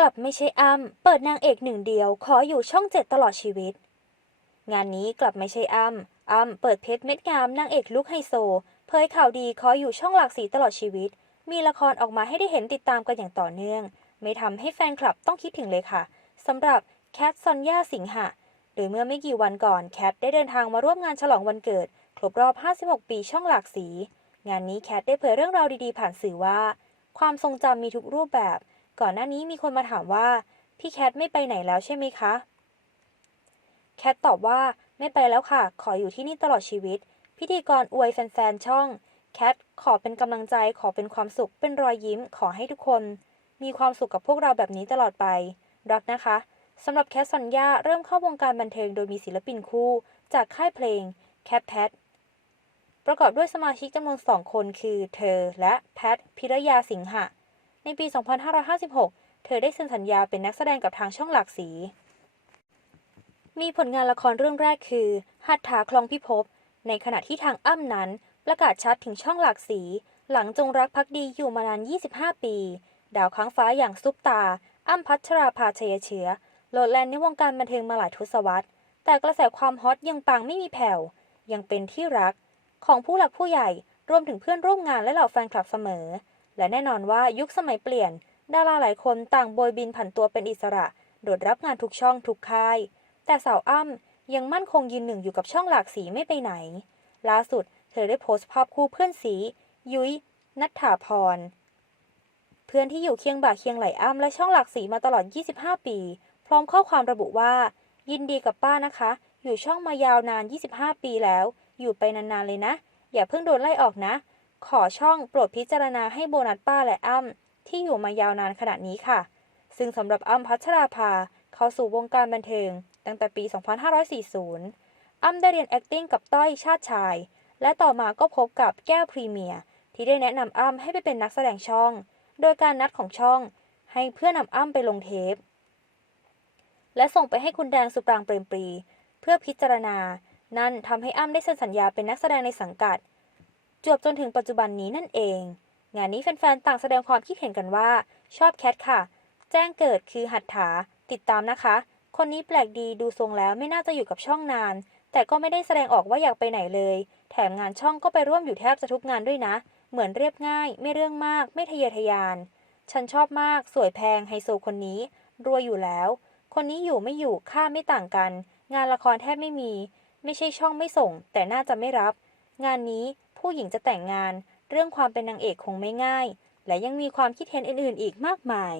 กลับไม่ใช่อ้ำเปิดนางเอกหนึ่งเดียว ขออยู่ช่องเจ็ดตลอดชีวิต งานนี้กลับไม่ใช่อ้ำอ้ำเปิดเพชรเม็ดงามนางเอกลุกไฮโซเผยข่าวดีขออยู่ช่องหลากสีตลอดชีวิต มีละครออกมาให้ได้เห็นติดตามกันอย่างต่อเนื่อง ไม่ทำให้แฟนคลับต้องคิดถึงเลยค่ะสำหรับแคทซอนย่าสิงหะโดยเมื่อไม่กี่วันก่อนแคทได้เดินทางมาร่วมงานฉลองวันเกิด ครบรอบ 56 ปีช่องหลากสี งานนี้แคทได้เผยเรื่องราวดีๆ ผ่านสื่อว่า ความทรงจำมีทุกรูปแบบ ก่อนหน้านี้มีคนมาถามว่า พี่แคทไม่ไปไหนแล้วใช่ไหมคะ แคทตอบว่าไม่ไปแล้วค่ะ ขออยู่ที่นี่ตลอดชีวิต พิธีกรอวยแฟนๆช่องแคทขอเป็นกำลังใจขอเป็นความสุขเป็นรอยยิ้มขอให้ทุกคน มีความสุขกับพวกเราแบบนี้ตลอดไป รักนะคะสำหรับแคทสัญญาเริ่มเข้าวงการบันเทิงโดยมีศิลปินคู่ จากค่ายเพลงแคทแพทประกอบด้วยสมาชิกจำนวนสองคนคือเธอและแพทพิรยาสิงหะ ในปี 2556 เธอได้เซ็นสัญญาเป็นนักแสดงกับทางช่องหลากสี มีผลงานละครเรื่องแรกคือ หัตถาคลองพิภพ ในขณะที่ทางอ้ำนั้น ประกาศชัดถึงช่องหลากสี หลังจงรักภักดีอยู่มานาน 25 ปี ดาวค้างฟ้าอย่างซุปตา อ้ำพัชราภาชัยเชื้อโลดแลนในวงการบันเทิงมาหลายทศวรรษ แต่กระแสความฮอตยังปังไม่มีแผ่ว ยังเป็นที่รัก ของผู้หลักผู้ใหญ่รวมถึงเพื่อนร่วมงานและเหล่าแฟนคลับเสมอ และแน่นอนว่ายุคสมัยเปลี่ยน ดาราหลายคนต่างโบยบินผันตัวเป็นอิสระ โดดรับงานทุกช่องทุกค่าย แต่สาวอ้ำยังมั่นคงยืนหนึ่งอยู่กับช่องหลากสีไม่ไปไหน ล่าสุดเธอได้โพสต์ภาพคู่เพื่อนสี ยุ้ยนัทธาพร เพื่อนที่อยู่เคียงบ่าเคียงไหลอ้ำและช่องหลากสีมาตลอด 25 ปี พร้อมข้อความระบุว่า ยินดีกับป้านะคะ อยู่ช่องมายาวนาน 25 ปีแล้ว อยู่ไปนานๆเลยนะ อย่าเพิ่งโดนไล่ออกนะ ขอช่องโปรดพิจารณาให้โบนัสป้าและอ้ำที่อยู่มายาวนานขนาดนี้ค่ะ ซึ่งสำหรับอ้ำพัชราภาเข้าสู่วงการบันเทิง ตั้งแต่ปี 2540 อ้ำได้เรียน acting กับต้อยชาติชาย และต่อมาก็พบกับแก้วพรีเมียร์ที่ได้แนะนำอ้ำให้ไปเป็นนักแสดงช่อง โดยการนัดของช่อง ให้เพื่อนำอ้ำไปลงเทป และส่งไปให้คุณแดงสุปรางเปรมปรี เพื่อพิจารณา นั่นทำให้อ้ำได้เซ็นสัญญาเป็นนักแสดงในสังกัด จวบจนถึงปัจจุบันนี้นั่นเอง งานนี้แฟนๆ ต่างแสดงความคิดเห็นกันว่า ชอบแคทค่ะ แจ้งเกิดคือหัตถา ติดตามนะคะ คนนี้แปลกดีดูทรงแล้วไม่น่าจะอยู่กับช่องนาน แต่ก็ไม่ได้แสดงออกว่าอยากไปไหนเลย แถมงานช่องก็ไปร่วมอยู่แทบจะทุกงานด้วยนะ เหมือนเรียบง่าย ไม่เรื่องมาก ไม่ทะเยอทะยาน ฉันชอบมาก สวยแพงไฮโซคนนี้ รวยอยู่แล้ว คนนี้อยู่ไม่อยู่ค่าไม่ต่างกัน งานละครแทบไม่มี ไม่ใช่ช่องไม่ส่ง แต่น่าจะไม่รับ งานนี้ ผู้หญิงจะแต่งงาน เรื่องความเป็นนางเอกคงไม่ง่าย และยังมีความคิดเห็นอื่นๆ อีกมากมาย